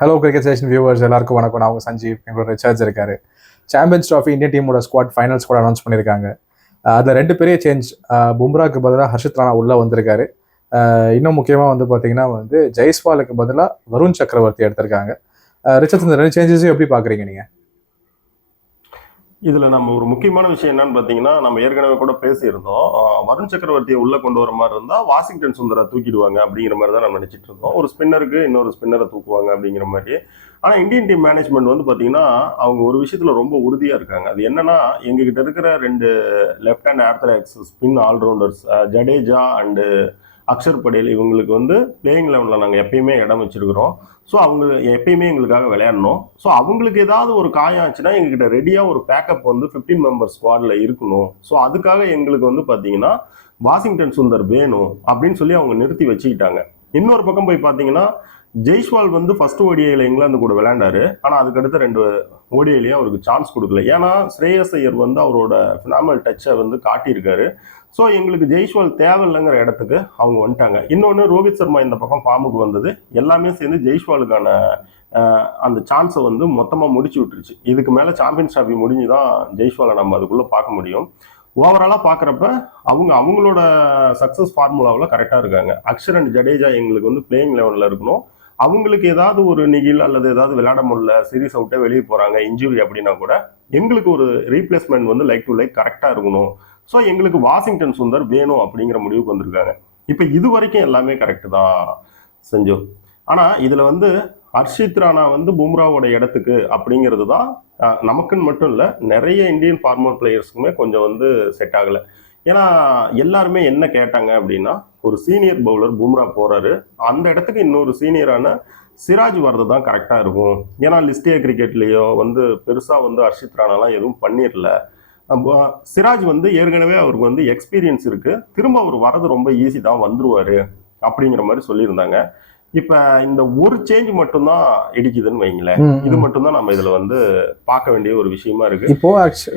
Hello cricket station viewers எல்லாருக்கும் வணக்கம். நான் சஞ்சீவ், எங்களோட ரிச்சார்ஜ் இருக்காரு. சாம்பியன்ஸ் ட்ராஃபி இந்தியன் டீமோட ஸ்குவாட் ஃபைனல்ஸ் கூட அனௌன்ஸ் பண்ணியிருக்காங்க. அதில் ரெண்டு பெரிய சேஞ்ச். பும்ராக்கு பதிலாக ஹர்ஷித் ராணா உள்ளே வந்திருக்காரு. இன்னும் முக்கியமாக பார்த்தீங்கன்னா ஜெய்ஸ்வாலுக்கு பதிலாக வருண் சக்கரவர்த்தி எடுத்திருக்காங்க. ரிச்சர்ஸ், இந்த ரெண்டு சேஞ்சஸையும் எப்படி பார்க்குறீங்க நீங்கள்? இதில் நம்ம ஒரு முக்கியமான விஷயம் என்னன்னு பார்த்தீங்கன்னா, நம்ம ஏற்கனவே கூட பேசியிருந்தோம். வருண் சக்கரவர்த்தியை உள்ளே கொண்டு வர மாதிரி இருந்தால் வாஷிங்டன் சுந்தரா தூக்கிடுவாங்க அப்படிங்கிற மாதிரி தான் நம்ம நினச்சிட்டு இருந்தோம். ஒரு ஸ்பின்னருக்கு இன்னொரு ஸ்பின்னரை தூக்குவாங்க அப்படிங்கிற மாதிரி. ஆனால் இந்தியன் டீம் மேனேஜ்மெண்ட் பார்த்தீங்கன்னா, அவங்க ஒரு விஷயத்தில் ரொம்ப உறுதியாக இருக்காங்க. அது என்னன்னா, எங்ககிட்ட இருக்கிற ரெண்டு left hand orthodox spin all rounders Jadeja and Axar Patel, இவங்களுக்கு பிளேயிங் லெவலில் நாங்கள் எப்பயுமே இடம் வச்சிருக்கிறோம். ஸோ அவங்க எப்பயுமே எங்களுக்காக விளையாடணும். ஸோ அவங்களுக்கு ஏதாவது ஒரு காயம் ஆச்சுன்னா எங்ககிட்ட ரெடியாக ஒரு பேக்கப் 15 மெம்பர் ஸ்குவாடில் இருக்கணும். ஸோ அதுக்காக எங்களுக்கு பார்த்தீங்கன்னா வாஷிங்டன் சுந்தர் வேணும் அப்படின்னு சொல்லி அவங்க நிறுத்தி வச்சுக்கிட்டாங்க. இன்னொரு பக்கம் போய் பார்த்தீங்கன்னா, ஜெய்ஸ்வால் ஃபர்ஸ்ட் ஓடிஐயில் இங்கிலாந்து கூட விளையாண்டாரு. ஆனால் அதுக்கடுத்து 2 ஓடிஐலையும் அவருக்கு சான்ஸ் கொடுக்கல. ஏன்னா ஸ்ரேயஸ் ஐயர் அவரோட ஃபினாமல் டச்சை காட்டியிருக்காரு. ஸோ எங்களுக்கு ஜெய்ஸ்வால் தேவையில்லைங்கிற இடத்துக்கு அவங்க வந்துட்டாங்க. இன்னொன்று, ரோஹித் சர்மா இந்த பக்கம் ஃபார்முக்கு வந்தது எல்லாமே சேர்ந்து ஜெய்ஸ்வாலுக்கான அந்த சான்ஸை மொத்தமாக முடிச்சு விட்டுருச்சு. இதுக்கு மேலே சாம்பியன்ஸ் ட்ராஃபி முடிஞ்சு தான் ஜெய்ஸ்வாலை நம்ம அதுக்குள்ளே பார்க்க முடியும். ஓவராலாக பார்க்குறப்ப அவங்களோட சக்ஸஸ் ஃபார்முலாவில் கரெக்டாக இருக்காங்க. அக்ஷர் அண்ட் ஜடேஜா எங்களுக்கு பிளேயிங் லெவலில் இருக்கணும். அவங்களுக்கு ஏதாவது ஒரு நிகில் அல்லது ஏதாவது விளையாட முடியல, சீரீஸ் அவுட்டே வெளியே போகிறாங்க, இன்ஜுரி அப்படின்னா கூட எங்களுக்கு ஒரு ரீப்ளேஸ்மெண்ட் லைக் டு லைக் கரெக்டாக இருக்கணும். ஸோ எங்களுக்கு வாஷிங்டன் சுந்தர் வேணும் அப்படிங்கிற முடிவுக்கு வந்திருக்காங்க. இப்போ இது வரைக்கும் எல்லாமே கரெக்டு தான் செஞ்சோம். ஆனால் இதில் ஹர்ஷித் ராணா பும்ராவோட இடத்துக்கு அப்படிங்கிறது தான் நமக்குன்னு மட்டும் இல்லை, நிறைய இந்தியன் ஃபார்மர் பிளேயர்ஸுக்குமே கொஞ்சம் செட் ஆகலை. ஏன்னா எல்லாருமே என்ன கேட்டாங்க அப்படின்னா, ஒரு சீனியர் பவுலர் பும்ரா போகிறாரு, அந்த இடத்துக்கு இன்னொரு சீனியரான சிராஜ் வர்றது தான் கரெக்டாக இருக்கும். ஏன்னா லிஸ்ட் ஏ கிரிக்கெட்லேயோ பெருசாக ஹர்ஷித் ராணாலாம் எதுவும் பண்ணிடல. சிராஜ் ஏற்கனவே அவருக்கு எக்ஸ்பீரியன்ஸ் இருக்கு, திரும்ப அவர் வரது ரொம்ப ஈஸி தான், வந்துருவாரு அப்படிங்கிற மாதிரி சொல்லியிருந்தாங்க. இப்ப இந்த ஒரு சேஞ்ச் மட்டும்தான் இடிக்குதுன்னு வைங்களேன். இது மட்டும்தான் நம்ம இதுல பார்க்க வேண்டிய ஒரு விஷயமா இருக்கு. இப்போ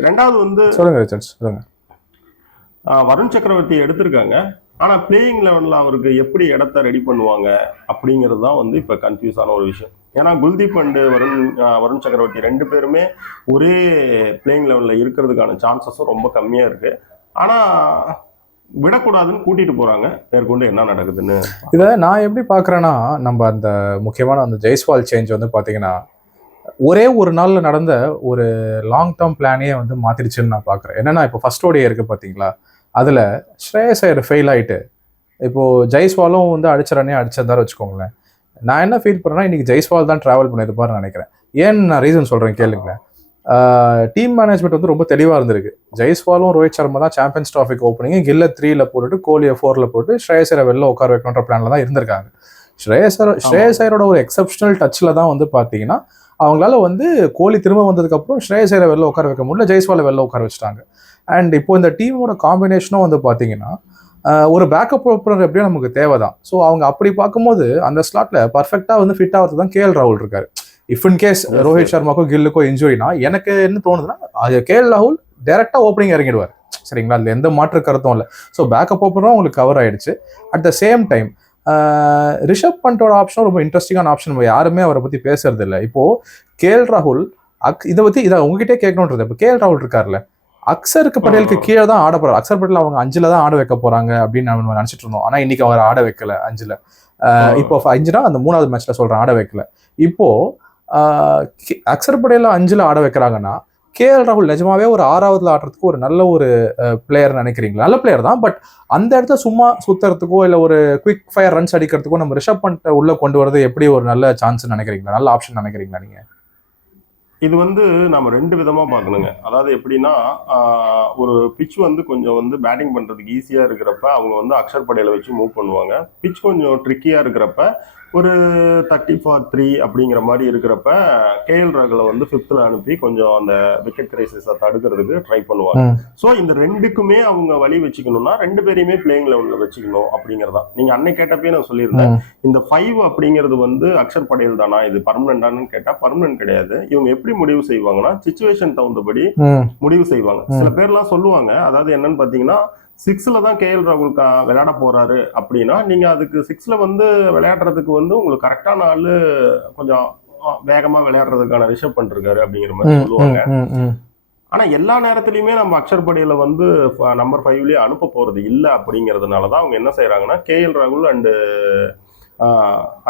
ரெண்டாவது வருண் சக்கரவர்த்தி எடுத்திருக்காங்க. ஆனா பிளேயிங் லெவன்ல அவருக்கு எப்படி இடத்த ரெடி பண்ணுவாங்க அப்படிங்கிறது தான் இப்ப கன்ஃபியூஸான ஒரு விஷயம். ஏன்னா குல்தீப் அண்டு வருண் சக்கரவர்த்தி 2 பேருமே ஒரே பிளேயிங் லெவலில் இருக்கிறதுக்கான சான்சஸும் ரொம்ப கம்மியாக இருக்குது. ஆனால் விடக்கூடாதுன்னு கூட்டிகிட்டு போகிறாங்க. மேற்கொண்டு என்ன நடக்குதுன்னு இதை நான் எப்படி பார்க்குறேன்னா, நம்ம அந்த முக்கியமான அந்த ஜெய்ஸ்வால் சேஞ்ச் பார்த்தீங்கன்னா, ஒரே ஒரு நாளில் நடந்த ஒரு லாங் டேர்ம் பிளானே மாற்றிடுச்சுன்னு நான் பார்க்குறேன். என்னென்னா, இப்போ ஃபர்ஸ்ட் ஓடியே இருக்குது பார்த்தீங்களா, அதில் ஸ்ரேயஸ் ஐயர் ஃபெயில் ஆகிட்டு இப்போது ஜெய்ஸ்வாலும் அடிச்ச அடிச்சதாரு வச்சுக்கோங்களேன். நான் என்ன ஃபீல் பண்ணுறேன்னா, இன்றைக்கி ஜெய்ஸ்வால் தான் ட்ராவல் பண்ணியிருப்பாருன்னு நினைக்கிறேன். ஏன்னு நான் ரீசன் சொல்கிறேன் கேளுங்களேன். டீம் மேனேஜ்மெண்ட் ரொம்ப தெளிவாக இருந்திருக்கு. ஜெய்ஸ்வாலும் ரோஹித் சர்மா தான் சாம்பியன்ஸ் ட்ராஃபிக்கு ஓப்பனிங் கில்ல 3ல் போட்டுட்டு கோலியை 4ல் போட்டு ஸ்ரேயஸரை வெளில உட்கார வைக்கணுன்ற பிளானில் தான் இருந்திருக்காங்க. ஸ்ரேயஸ் ஐயரோட ஒரு எக்ஸப்ஷனல் டச்சில் தான் பார்த்தீங்கன்னா, அவங்களால கோலி திரும்ப வந்ததுக்கப்புறம் ஸ்ரேயஸ் ஐயரை வெளில உட்கார வைக்க முடியல, ஜெய்ஸ்வாலை வெளில உட்கார வச்சுட்டாங்க. அண்ட் இப்போ இந்த டீமோட காம்பினேஷனும் பார்த்தீங்கன்னா, ஒரு பேக்கப் ஓப்பனர் எப்படியும் நமக்கு தேவை தான். ஸோ அவங்க அப்படி பார்க்கும்போது அந்த ஸ்லாட்டில் பர்ஃபெக்டாக ஃபிட் ஆகிறது தான் கேஎல் ராகுல் இருக்காரு. இஃப் இன் கேஸ் ரோஹித் சர்மாக்கோ கில்லுக்கோ இன்ஜுரினா எனக்கு என்ன தோணுதுன்னா, அது கேஎல் ராகுல் டைரெக்டாக ஓப்பனிங் இறங்கிடுவார். சரிங்களா, அதில் எந்த மாற்று கருத்தும் இல்லை. ஸோ பேக்கப் ஓப்பனரும் உங்களுக்கு கவர் ஆயிடுச்சு. At the same time Rishabh பண்டோட ஆப்ஷனும் ரொம்ப இன்ட்ரெஸ்டிங்கான ஆப்ஷன். நம்ம யாருமே அவரை பற்றி பேசுறது இல்லை. இப்போது கேஎல் ராகுல் இதை உங்ககிட்டே கேட்கணுன்றது. இப்போ கேஎல் ராகுல் இருக்கார்ல, அக்சருக்கு பட்டேலுக்கு கீழே தான் ஆட போறாரு. அக்சர் பட்டேல் அவங்க 5ல் தான் ஆட வைக்க போறாங்க அப்படின்னு நம்ம நினைச்சிட்டு இருந்தோம். ஆனா இன்னைக்கு அவர் ஆட வைக்கல 5ல். இப்போ 5னா அந்த 3வது மேட்ச்ல சொல்றேன், ஆட வைக்கல. இப்போ அக்சர் பட்டேல 5ல் ஆட வைக்கிறாங்கன்னா, கேஎல் ராகுல் நிஜமாவே ஒரு 6வதுல ஆடுறதுக்கு ஒரு நல்ல ஒரு பிளேயர் நினைக்கிறீங்களா? நல்ல பிளேயர் தான், பட் அந்த இடத்துல சும்மா சுத்துறதுக்கோ இல்லை ஒரு குவிக் ஃபயர் ரன்ஸ் அடிக்கிறதுக்கோ நம்ம ரிஷப் பண்ட் உள்ள கொண்டு வரது எப்படி ஒரு நல்ல சான்ஸ் நினைக்கிறீங்களா? நல்ல ஆப்ஷன் நினைக்கிறீங்களா நீங்க? இது நம்ம 2 விதமாக பார்க்கணுங்க. அதாவது எப்படின்னா, ஒரு பிச் கொஞ்சம் பேட்டிங் பண்ணுறதுக்கு ஈஸியாக இருக்கிறப்ப அவங்க அக்ஷர் படேலை வச்சு மூவ் பண்ணுவாங்க. பிச் கொஞ்சம் ட்ரிக்கியாக இருக்கிறப்ப ஒரு 30 for 3 அப்படிங்கிற மாதிரி இருக்கிறப்ப கேஎல் ராகுலை 5th அனுப்பி கொஞ்சம் அந்த விக்கெட் கிரைசிஸை தடுக்கிறதுக்கு ட்ரை பண்ணுவாங்க. ஸோ இந்த 2க்குமே அவங்க வழி வச்சுக்கணும்னா 2 பேரையுமே பிளேயிங் லெவலில் வச்சுக்கணும் அப்படிங்கிறதா. நீங்கள் அன்னைக்கு கேட்டப்பே நான் சொல்லியிருந்தேன், இந்த 5 அப்படிங்கிறது அக்ஷர் படேல் தானா, இது பர்மனண்டானு கேட்டால் பர்மனன்ட் கிடையாது. இவங்க எப்படி முடிவு செய்வாங்கன்னா, சிச்சுவேஷன் தகுந்தபடி முடிவு செய்வாங்க. சில பேர்லாம் சொல்லுவாங்க, அதாவது என்னன்னு பார்த்தீங்கன்னா, 6ல் தான் கேஎல் ராகுல் விளையாட போறாரு அப்படின்னா, நீங்க அதுக்கு 6ல் விளையாடுறதுக்கு உங்களுக்கு கரெக்டான ஆளு கொஞ்சம் வேகமா விளையாடுறதுக்கான ரிஷப் பண்ட் இருக்காரு அப்படிங்கிற மாதிரி சொல்லுவாங்க. ஆனா எல்லா நேரத்திலயுமே நம்ம அக்ஷர் படேல வந்து நம்பர் 5லயே அனுப்ப போறது இல்ல அப்படிங்கறதுனாலதான் அவங்க என்ன செய்யறாங்கன்னா KL ராகுல் அண்ட்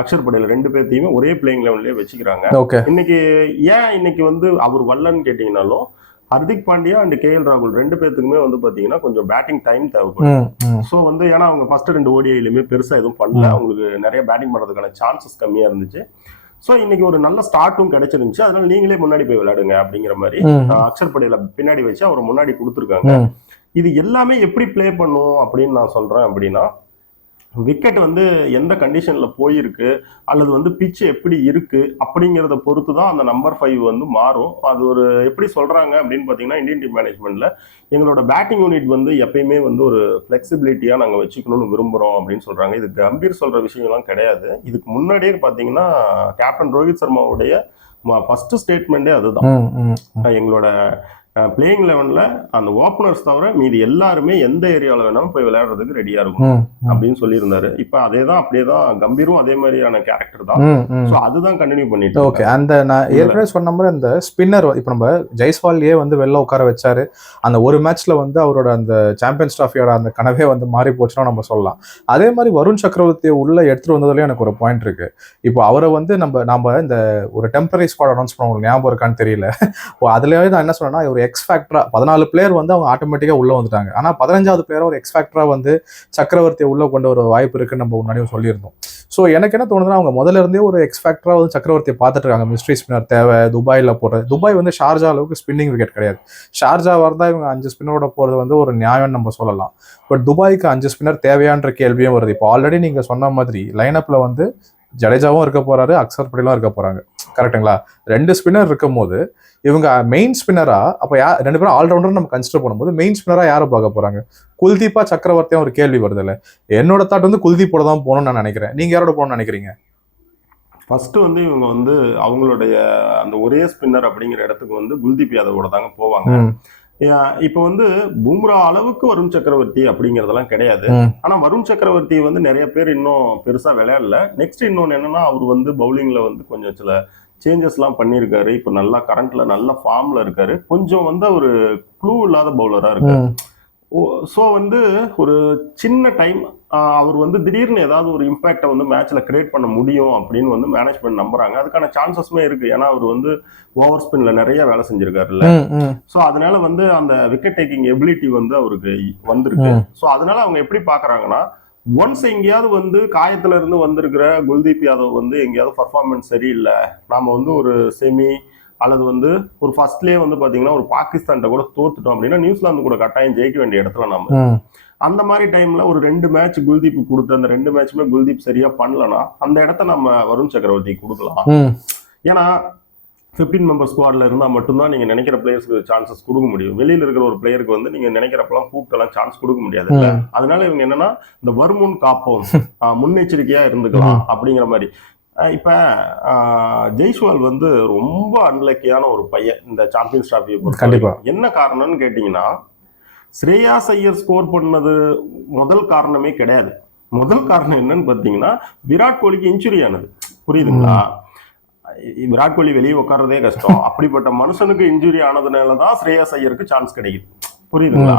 அக்ஷர் படேல் 2 பேர்த்தையுமே ஒரே பிளேயிங் லெவன்லயே வச்சுக்கிறாங்க. இன்னைக்கு வந்து அவர் வரலன்னு கேட்டீங்கன்னாலும் ஹர்திக் பாண்டியா அண்ட் KL ராகுல் 2 பேர்த்துக்குமே வந்து பாத்தீங்கன்னா கொஞ்சம் பேட்டிங் டைம் தேவைப்படும். ஸோ வந்து ஏன்னா அவங்க ஃபர்ஸ்ட் 2 ODIலயுமே பெருசா எதுவும் பண்ணல, அவங்களுக்கு நிறைய பேட்டிங் பண்றதுக்கான சான்சஸ் கம்மியா இருந்துச்சு. ஸோ இன்னைக்கு ஒரு நல்ல ஸ்டார்ட்டும் கிடைச்சிருந்துச்சு, அதனால நீங்களே முன்னாடி போய் விளையாடுங்க அப்படிங்கிற மாதிரி அக்ஷர் படேல பின்னாடி வச்சு அவர் முன்னாடி கொடுத்துருக்காங்க. இது எல்லாமே எப்படி பிளே பண்ணும் அப்படின்னு நான் சொல்றேன் அப்படின்னா, விக்கெட் வந்து எந்த கண்டிஷன்ல போயிருக்கு அல்லது வந்து பிச் எப்படி இருக்கு அப்படிங்கிறத பொறுத்து தான் அந்த நம்பர் 5 வந்து மாறும். அது ஒரு எப்படி சொல்றாங்க அப்படின்னு பாத்தீங்கன்னா, இந்தியன் டீம் மேனேஜ்மெண்ட்ல எங்களோட பேட்டிங் யூனிட் வந்து எப்பயுமே வந்து ஒரு பிளெக்சிபிலிட்டியா நாங்க வச்சுக்கணும்னு விரும்புறோம் அப்படின்னு சொல்றாங்க. இது கம்பீர் சொல்ற விஷயம்லாம் கிடையாது. இதுக்கு முன்னாடியே பாத்தீங்கன்னா கேப்டன் ரோஹித் சர்மாவுடைய ஃபர்ஸ்ட் ஸ்டேட்மெண்டே அதுதான். எங்களோட பிளேயிங் லெவன்ல அந்த ஓப்பனர்ஸ் தவிர மீதி எல்லாருமே எந்த ஏரியாவில் வேணாலும் போய் விளையாடுறதுக்கு ரெடியா இருக்கும் அப்படின்னு சொல்லியிருந்தாரு. இப்ப அதேதான் அப்படியேதான் கம்பீரும் அதே மாதிரியான கேரக்டர் தான். ஸோ அதுதான் கண்டினியூ பண்ணிட்டு. ஓகே, அந்த நான் ஏற்கனவே சொன்ன மாதிரி அந்த ஸ்பின்னர் இப்போ நம்ம ஜெய்ஸ்வால்லையே வந்து வெளில உட்கார வச்சாரு. அந்த ஒரு மேட்ச்ல வந்து அவரோட அந்த சாம்பியன்ஸ் டிராஃபியோட அந்த கனவே வந்து மாறி போச்சுன்னா நம்ம சொல்லலாம். அதே மாதிரி வருண் சக்கரவர்த்தியை உள்ள எடுத்துட்டு வந்ததுலயும் எனக்கு ஒரு பாயிண்ட் இருக்கு. இப்போ அவரை வந்து நம்ம இந்த ஒரு டெம்பரரி ஸ்குவாட் அனௌன்ஸ் பண்ணுவோம், ஞாபகம் இருக்கான்னு தெரியல. அதுலயே நான் என்ன சொன்னேன்னா, ஒரு எக்ஸ் ஃபேக்டரா 14 பிளேயர் வந்து அவங்க ஆட்டோமேட்டிக்கா உள்ள வந்துட்டாங்க. ஆனா 15வது பிளேயரா ஒரு எக்ஸ் ஃபேக்டரா வந்து சக்கரவர்த்தியை உள்ள கொண்டு வர வாய்ப்பு இருக்குன்னு நம்ம முன்னாடியும் சொல்லியிருந்தோம். ஸோ எனக்கு என்ன தோணுதுன்னா, அவங்க முதல்ல இருந்தே ஒரு எக்ஸ் ஃபேக்டரா வந்து சக்கரவர்த்தியை பார்த்துட்டு இருக்காங்க. மிஸ்ட்ரி ஸ்பின்னர் தேவை, துபாயில போடுறது. துபாய் வந்து ஷார்ஜா அளவுக்கு ஸ்பின்னிங் விக்கெட் கிடையாது. ஷார்ஜா வரதா இவங்க 5 ஸ்பின்னரோட போறது வந்து ஒரு நியாயம்னு நம்ம சொல்லலாம். பட் துபாய்க்கு 5 ஸ்பின்னர் தேவையான்ற கேள்வியும் வருது. இப்போ ஆல்ரெடி நீங்க சொன்ன மாதிரி லைனப்ல வந்து ஜடேஜாவும் இருக்க போறாரு, அக்ஷர் படேலும் இருக்க போறாங்க, கரெக்டுங்களா? 2 ஸ்பின்னர் இருக்கும் போது இவங்க மெயின் ஸ்பின்னரா, அப்ப 2 பேரும் ஆல்ரவுண்டர் நம்ம கன்சிடர் பண்ணும்போது மெயின் ஸ்பின்னரா யாரை பார்க்க போறாங்க? குல்தீப்பா சக்கரவர்த்தியா ஒரு கேள்வி வருது இல்ல. என்னோட தாட் வந்து குல்தீப்போட தான் போகணும்னு நான் நினைக்கிறேன். நீங்க யாரோட போகணும்னு நினைக்கிறீங்க? ஃபர்ஸ்ட் வந்து இவங்க வந்து அவங்களுடைய அந்த ஒரே ஸ்பின்னர் அப்படிங்கிற இடத்துக்கு வந்து குல்தீப் யாதவோட தாங்க போவாங்க. இப்ப வந்து பும்ரா அளவுக்கு வருண் சக்கரவர்த்தி அப்படிங்கறதெல்லாம் கிடையாது. ஆனா வருண் சக்கரவர்த்தி வந்து நிறைய பேர் இன்னும் பெருசா விளையாடல. நெக்ஸ்ட் இன்னொன்னு என்னன்னா, அவர் வந்து பவுலிங்ல வந்து கொஞ்சம் சில சேஞ்சஸ் எல்லாம் பண்ணியிருக்காரு. இப்ப நல்லா கரண்ட்ல நல்ல ஃபார்ம்ல இருக்காரு. கொஞ்சம் வந்து ஒரு க்ளூ இல்லாத பவுலரா இருக்காரு. ஸோ வந்து ஒரு சின்ன டைம் அவர் வந்து திடீர்னு ஏதாவது ஒரு இம்பாக்டை வந்து மேட்ச்ல கிரியேட் பண்ண முடியும் அப்படின்னு வந்து மேனேஜ்மெண்ட் நம்புறாங்க. அதுக்கான சான்சஸுமே இருக்கு. ஏன்னா அவர் வந்து ஓவர் ஸ்பின்ல நிறைய வேலை செஞ்சிருக்காருல்ல. ஸோ அதனால வந்து அந்த விக்கெட் டேக்கிங் எபிலிட்டி வந்து அவருக்கு வந்திருக்கு. ஸோ அதனால அவங்க எப்படி பாக்குறாங்கன்னா, ஒன்ஸ் எங்கேயாவது வந்து காயத்துல இருந்து வந்திருக்கிற குல்தீப் யாதவ் வந்து எங்கேயாவது பர்ஃபார்மன்ஸ் சரியில்லை, நாம வந்து ஒரு செமி அல்லது வந்து ஒரு ஃபர்ஸ்ட்லேயே வந்து பாத்தீங்கன்னா ஒரு பாகிஸ்தான் கூட தோத்துட்டோம் அப்படின்னா நியூசிலாந்து கூட கட்டாயம் ஜெயிக்க வேண்டிய இடத்துல நம்ம அந்த மாதிரி டைம்ல ஒரு 2 மேட்ச் குல்தீப் கொடுத்து அந்த 2 மேட்சுமே குல்தீப் சரியா பண்ணலன்னா அந்த இடத்த நம்ம வருண் சக்கரவர்த்தி கொடுக்கலாம். ஏன்னா 15 மெம்பர் ஸ்குவாட்ல இருந்தா மட்டும்தான் நீங்க நினைக்கிற பிளேயர்ஸ்க்கு சான்சஸ் கொடுக்க முடியும். வெளியில இருக்கிற ஒரு பிளேயருக்கு வந்து நீங்க நினைக்கிறப்பெல்லாம் கூப்பிட்டெல்லாம் சான்ஸ் கொடுக்க முடியாது. அதனால இவங்க என்னன்னா, இந்த வருமுன் காப்போம், முன்னெச்சரிக்கையா இருந்துக்கலாம் அப்படிங்கிற மாதிரி. இப்ப ஜெய்ஸ்வால் வந்து ரொம்ப அன்லக்கியான ஒரு பையன் இந்த சாம்பியன்ஸ் டிராஃபி. கண்டிப்பா என்ன காரணம்னு கேட்டீங்கன்னா, ஸ்ரேயாஸ் ஐயர் ஸ்கோர் பண்ணது முதல் காரணமே கிடையாது. முதல் காரணம் என்னன்னு பாத்தீங்கன்னா, விராட் கோலிக்கு இன்ஜுரி ஆனது. புரியுதுங்களா? விராட் கோலி வெளியே உட்கார்றதே கஷ்டம். அப்படிப்பட்ட மனுஷனுக்கு இன்ஜுரி ஆனதுனாலதான் ஸ்ரேயாஸ் ஐயருக்கு சான்ஸ் கிடைக்குது. புரியுதுங்களா?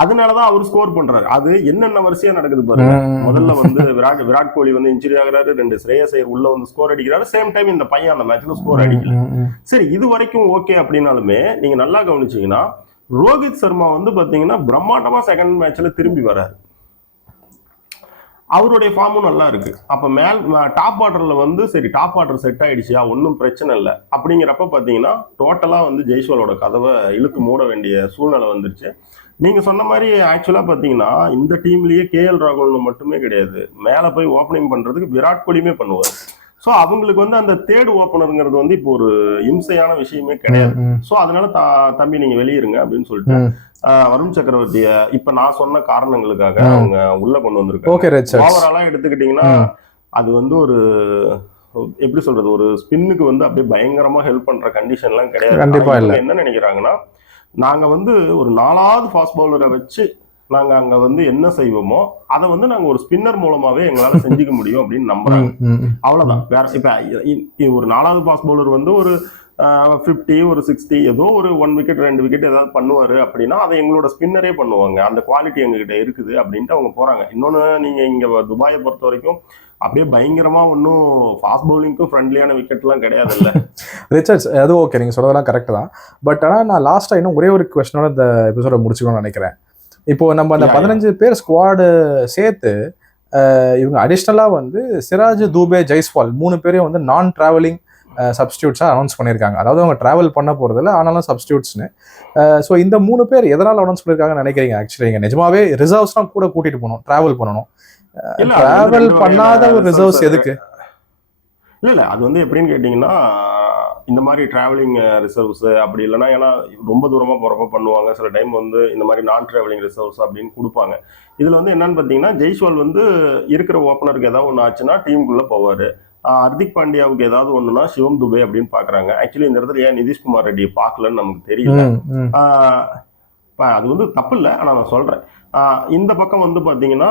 அதனாலதான் அவர் ஸ்கோர் பண்றாரு. அது என்னென்ன வரிசையா நடக்குது பாருங்க. முதல்ல வந்து விராட் கோலி வந்து இன்ஜுரி ஆகுறாரு, 2 ஸ்ரேயாஸ் ஐயர் உள்ள வந்து ஸ்கோர் அடிக்கிறாரு. சேம் டைம் இந்த பையன் அந்த மேட்ச்ல ஸ்கோர் அடிக்கல. சரி, இது வரைக்கும் ஓகே அப்படின்னாலுமே நீங்க நல்லா கவனிச்சீங்கன்னா, ரோஹித் சர்மா வந்து பாத்தீங்கன்னா பிரம்மாண்டமா செகண்ட் மேட்ச்ல திரும்பி வராரு. அவருடைய ஃபார்மும் நல்லா இருக்கு. அப்ப டாப் ஆர்டர்ல வந்து சரி, டாப் ஆர்டர் செட் ஆயிடுச்சியா, ஒன்னும் பிரச்சனை இல்லை அப்படிங்கிறப்ப பாத்தீங்கன்னா டோட்டலா வந்து ஜெய்ஸ்வாலோட கதவை இழுத்து மூட வேண்டிய சூழ்நிலை வந்துருச்சு. நீங்க சொன்ன மாதிரி ஆக்சுவலா பாத்தீங்கன்னா இந்த டீம்லயே KL ராகுல் மட்டுமே கிடையாது, மேல போய் ஓப்பனிங் பண்றதுக்கு விராட் கோலியுமே பண்ணுவார். ஸோ அவங்களுக்கு வந்து அந்த தேர்ட் ஓப்பனருங்கிறது வந்து இப்போ ஒரு இம்சையான விஷயமே கிடையாது. ஸோ அதனால தம்பி நீங்க வெளியிருங்க அப்படின்னு சொல்லிட்டு வருண் சக்கரவர்த்திய இப்ப நான் சொன்ன காரணங்களுக்காக அவங்க உள்ள கொண்டு வந்திருக்காங்க. ஓவராலா எடுத்துக்கிட்டீங்கன்னா அது வந்து ஒரு எப்படி சொல்றது, ஒரு ஸ்பின்னுக்கு வந்து அப்படியே பயங்கரமா ஹெல்ப் பண்ற கண்டிஷன் எல்லாம் கிடையாது. என்ன நினைக்கிறாங்கன்னா, நாங்க வந்து ஒரு 4வது ஃபாஸ்ட் பவுலரை வச்சு நாங்க அங்க வந்து என்ன செய்வோமோ அதை வந்து நாங்க ஒரு ஸ்பின்னர் மூலமாவே எங்களால செஞ்சுக்க முடியும் அப்படின்னு நம்புறாங்க. அவ்வளவுதான். வேற இப்ப ஒரு 4வது ஃபாஸ்ட் பவுலர் வந்து ஒரு 50 ஒரு 60 ஏதோ ஒரு 1 விக்கெட் 2 விக்கெட் ஏதாவது பண்ணுவாரு அப்படின்னா அதை எங்களோட ஸ்பின்னரே பண்ணுவாங்க. அந்த குவாலிட்டி எங்ககிட்ட இருக்குது அப்படின்ட்டு அவங்க போறாங்க. இன்னொன்னு, நீங்க இங்க துபாயை பொறுத்த வரைக்கும் அப்படியே பயங்கரமா ஒன்றும் ஃபாஸ்ட் பவுலிங்க்கும் ஃப்ரெண்ட்லியான விக்கெட்லாம் கிடையாது இல்ல ரிச்சர்ட்ஸ். அது ஓகே, நீங்க சொல்றதெல்லாம் கரெக்ட் தான். பட் ஆனால் நான் லாஸ்டா இன்னும் ஒரே ஒரு கொஸ்டினோட இந்த எபிசோட முடிச்சுக்கணும்னு நினைக்கிறேன். இப்போ நம்ம அந்த 15 பேர் ஸ்குவாடு சேர்த்து இவங்க அடிஷ்னலா வந்து சிராஜ், தூபே, ஜெய்ஸ்வால் 3 பேரையும் வந்து நான் டிராவலிங் சப்ஸ்டியூட்ஸாக அனௌன்ஸ் பண்ணியிருக்காங்க. அதாவது அவங்க டிராவல் பண்ண போகிறதில்ல, ஆனாலும் சப்ஸ்டியூட்ஸ்னு. ஸோ இந்த 3 பேர் எதனால் அனௌன்ஸ் பண்ணியிருக்காங்கன்னு நினைக்கிறீங்க? ஆக்சுவலி நீங்கள் நிஜமாவே ரிசர்வ்ஸ்லாம் கூட கூட்டிகிட்டு போகணும், டிராவல் பண்ணணும். டிராவல் பண்ணாத ஒரு ரிசர்வ்ஸ் எதுக்கு? இல்லை அது வந்து எப்படின்னு கேட்டிங்கன்னா, இந்த மாதிரி டிராவலிங் ரிசர்வ்ஸ் அப்படி இல்லைன்னா, ஏன்னா ரொம்ப தூரமாக போகிறப்ப பண்ணுவாங்க. சில டைம் வந்து இந்த மாதிரி நான் டிராவலிங் ரிசர்வ்ஸ் அப்படின்னு கொடுப்பாங்க. இதில் வந்து என்னன்னு பார்த்தீங்கன்னா, ஜெய்ஸ்வால் வந்து இருக்கிற ஓப்பனருக்கு ஏதாவது ஒன்று ஆச்சுன்னா டீமுக்குள்ளே போவார். ஹர்திக் பாண்டியாவுக்கு ஏதாவது ஒண்ணுன்னா சிவம் துபே அப்படின்னு பாக்குறாங்க. ஆக்சுவலி இந்த இடத்துல ஏன் நிதிஷ்குமார் ரெட்டி பார்க்கலன்னு நமக்கு தெரியல. அது வந்து தப்பு இல்லை, ஆனா நான் சொல்றேன். இந்த பக்கம் வந்து பாத்தீங்கன்னா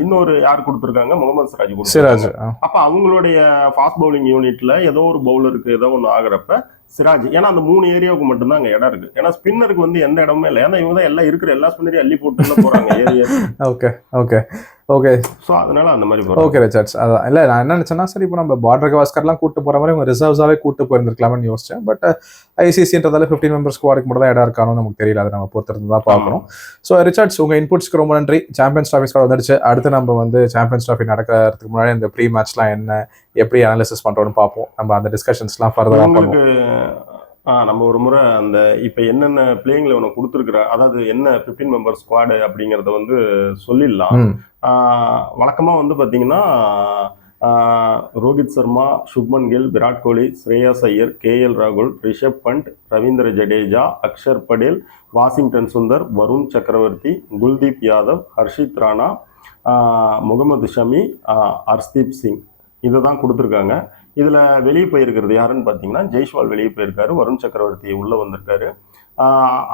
இன்னொரு யார் கொடுத்துருக்காங்க, முகமது சிராஜ் கொடுத்துருக்காங்க. அப்ப அவங்களுடைய ஃபாஸ்ட் பவுலிங் யூனிட்ல ஏதோ ஒரு பவுலருக்கு ஏதோ ஒன்று ஆகுறப்ப சிராஜ், ஏன்னா அந்த 3 ஏரியாவுக்கு மட்டும்தான் அங்கே இடம் இருக்கு. ஏன்னா ஸ்பின்னருக்கு வந்து எந்த இடமே இல்லை. ஏன்னா இவங்க தான் எல்லாம் இருக்கிற எல்லா ஸ்பின்னரையும் அள்ளி போட்டு போறாங்க area. Okay okay okay. So அதனால அந்த மாதிரி போகிறோம். Okay Richards. அதான் இல்லை, நான் என்ன நினச்சேன்னா, சரி இப்போ நம்ம பார்டர் கவாஸ்கர்லாம் கூட்டு போகிற மாதிரி இவங்க ரிசர்வ்ஸாகவே கூட்டு போயிருந்துருக்கலாம்னு யோசிச்சேன். பட் ஐசிசின்றதால 15 மெம்பர்ஸ் ஸ்குவாடுக்கு மட்டும் தான் இடம் இருக்கானு நமக்கு தெரியல. அதை நம்ம பொறுத்திருந்து தான் பார்க்கணும். ஸோ ரிச்சர்ட்ஸ், உங்கள் இன்புட்ஸ்க்கு ரொம்ப நன்றி. சாம்பியன்ஸ் ட்ராஃபி ஸ்குவாட் வந்துடுச்சு. அடுத்து நம்ம வந்து சாம்பியன்ஸ் ட்ராஃபி நடக்கிறதுக்கு முன்னாடி இந்த ப்ரீ மேட்ச்லாம் என்ன, எப்படி அனாலிசிஸ் பண்ணுறோன்னு பார்ப்போம். நம்ம அந்த டிஸ்கஷன்ஸ்லாம் ஃபர்தராக பண்ணுவோம். நம்ம ஒரு முறை அந்த இப்போ என்னென்ன பிளேயிங் லெவனை கொடுத்துருக்குற, அதாவது என்ன 15 மெம்பர் ஸ்குவாடு அப்படிங்கிறத வந்து சொல்லிடலாம். வழக்கமாக வந்து பார்த்தீங்கன்னா ரோஹித் சர்மா, சுப்மன் கில், விராட் கோலி, ஸ்ரேயாஸ் ஐயர், கேஎல் ராகுல், ரிஷப் பண்ட், ரவீந்திர ஜடேஜா, அக்ஷர் படேல், வாஷிங்டன் சுந்தர், வருண் சக்கரவர்த்தி, குல்தீப் யாதவ், ஹர்ஷித் ராணா, முகமது ஷமி, ஹர்ஷ்தீப் சிங், இதை தான் கொடுத்துருக்காங்க. இதில் வெளியே போயிருக்கிறது யாருன்னு பார்த்தீங்கன்னா, ஜெய்ஸ்வால் வெளியே போயிருக்காரு, வருண் சக்கரவர்த்தி உள்ளே வந்திருக்காரு.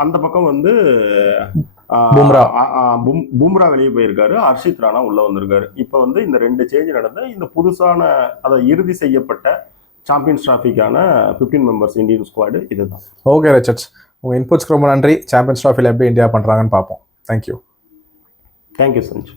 அந்த பக்கம் வந்து பும்ரா வெளியே போயிருக்காரு, ஹர்ஷித் ராணா உள்ள வந்திருக்காரு. இப்போ வந்து இந்த 2 சேஞ்ச் நடந்த இந்த புதுசான அதை இறுதி செய்யப்பட்ட சாம்பியன்ஸ் டிராஃபிக்கான 15 மெம்பர்ஸ் இந்தியன் ஸ்குவாடு இதுதான். ஓகே ரிச்சர்ட்ஸ், உங்கள் இன்புட்ஸ்க்கு ரொம்ப நன்றி. சாம்பியன்ஸ் டிராஃபியில் எப்படி இந்தியா பண்ணுறாங்கன்னு பார்ப்போம். தேங்க்யூ. தேங்க்யூ சஞ்சு.